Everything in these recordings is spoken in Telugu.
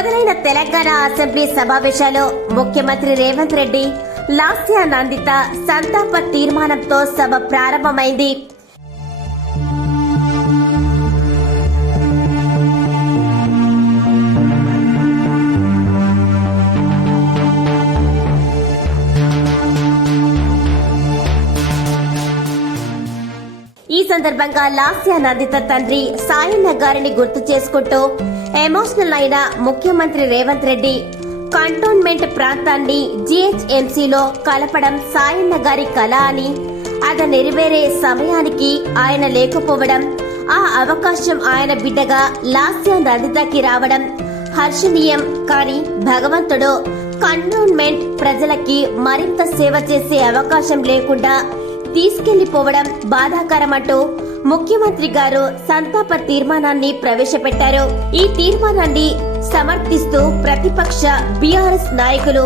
మొదలైన తెలంగాణ అసెంబ్లీ సమావేశాలు ముఖ్యమంత్రి రేవంత్ రెడ్డి లాస్య నందిత సంతాప తీర్మానంతో సభ ప్రారంభమైంది. ఈ సందర్భంగా లాస్య నందిత తండ్రి సాయన్న గారిని గుర్తు చేసుకుంటూ ఎమోషనల్ అయిన ముఖ్యమంత్రి రేవంత్ రెడ్డి కంటోన్మెంట్ ప్రాంతాన్ని జీహెచ్ఎంసీలో కలపడం సాయన్న గారి కళ అని అది నెరవేరే సమయానికి ఆయన లేకపోవడం ఆ అవకాశం ఆయన బిడ్డగా లాస్య నందితకి రావడం హర్షణీయం. కానీ భగవంతుడు కంటోన్మెంట్ ప్రజలకి మరింత సేవ చేసే అవకాశం లేకుండా తీసుకెళ్ళిపోవడం బాధాకరమంటూ ముఖ్యమంత్రి గారు సంతాప తీర్మానాన్ని ప్రవేశపెట్టారు. ఈ తీర్మానాన్ని సమర్థిస్తూ ప్రతిపక్ష బీఆర్ఎస్ నాయకులు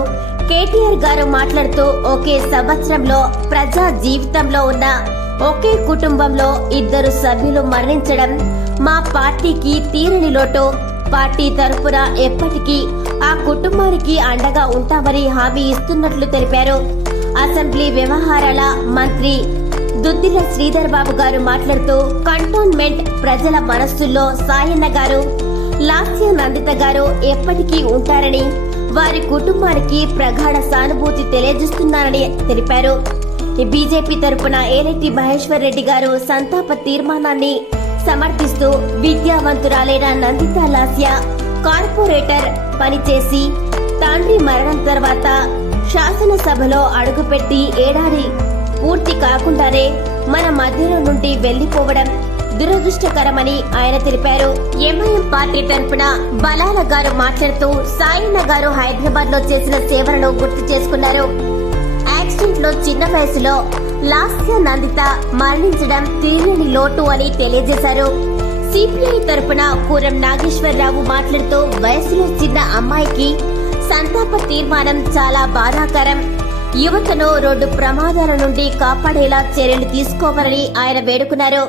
కేటీఆర్ గారు మాట్లాడుతూ ఒకే సంవత్సరంలో ప్రజా జీవితంలో ఉన్న ఒకే కుటుంబంలో ఇద్దరు సభ్యులు మరణించడం మా పార్టీకి తీరని లోటు. పార్టీ తరపున ఎప్పటికీ ఆ కుటుంబానికి అండగా ఉంటామని హామీ ఇస్తున్నట్లు తెలిపారు. అసెంబ్లీ వ్యవహారాల మంత్రి దుద్దిల శ్రీధర్ బాబు గారు మాట్లాడుతూ కంటోన్మెంట్ ప్రజల మనస్సుల్లో సాయన్న గారు లాస్య నందిత గారు ఎప్పటికీ ఉంటారని వారి కుటుంబానికి ప్రగాఢ సానుభూతి తెలియజేస్తున్నారని తెలిపారు. బీజేపీ తరపున ఏరెట్టి మహేశ్వర్ రెడ్డి గారు సంతాప తీర్మానాన్ని సమర్థిస్తూ విద్యావంతురాలైన నందిత లాస్య కార్పొరేటర్ పనిచేసి తండ్రి మరణం తర్వాత శాసనసభలో అడుగుపెట్టి ఏడాది పూర్తి కాకుండానే మన మధ్యలో నుండి వెళ్ళిపోవడం దురదృష్టకరమని ఆయన తెలిపారు. ఎంఐఎం పార్టీ తరపున బలాల గారు మాట్లాడుతూ సాయన్న గారు హైదరాబాద్లో చేసిన సేవలను గుర్తు చేసుకున్నారు. యాక్సిడెంట్లో చిన్న వయసులో లాస్య నందిత మరణించడం తీరని లోటు అని తెలియజేశారు. సిపిఐ తరపున కూరం నాగేశ్వరరావు మాట్లాడుతూ వయసులో చిన్న అమ్మాయికి సంతాప తీర్మానం చాలా బాధాకరం. యువతను రోడ్డు ప్రమాదాల నుండి కాపాడేలా చర్యలు తీసుకోవాలని ఆయన వేడుకున్నారు.